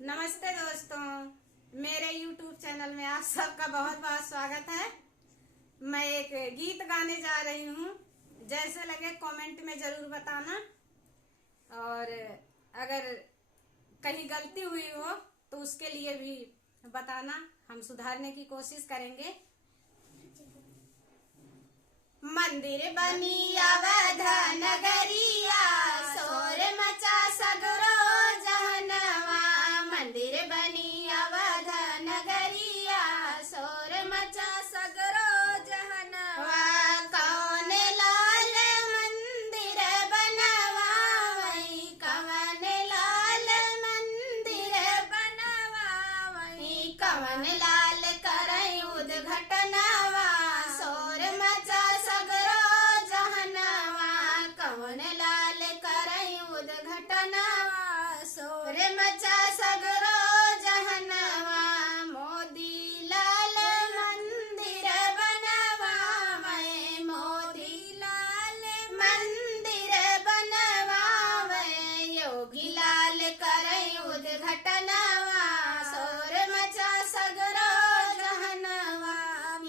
नमस्ते दोस्तों, मेरे YouTube चैनल में आप सबका बहुत बहुत स्वागत है। मैं एक गीत गाने जा रही हूँ। जैसे लगे कमेंट में जरूर बताना, और अगर कहीं गलती हुई हो तो उसके लिए भी बताना, हम सुधारने की कोशिश करेंगे। मंदिर बनी अवध नगरिया, शोर मचा सगरो जहनवा। मंदिर बनी अवध नगरिया, शोर मचा सगरो जहनवा। कौन लाल मंदिर बनवावई, कौन लाल मंदिर बनवावई, कौन लाल करई उद्घटनवा। शोर मचा सगरो जहनवा, कौन लाल करई उद्घटनवा। शोर मचा सगरो जहनवा। मोदी लाल मंदिर बनवावै, मोदी लाल मंदिर बनवावै, योगी लाल करई उद्घटनवा। शोर मचा सगरो जहनवा,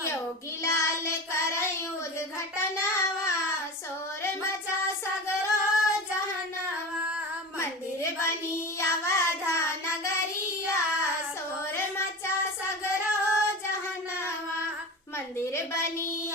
योगी लाल करई उद्घटनवा। शोर मचा सगरो जहनवा। मंदिर बनी अवध नगरिया, शोर मचा सगरो जहनवा। मंदिर बनी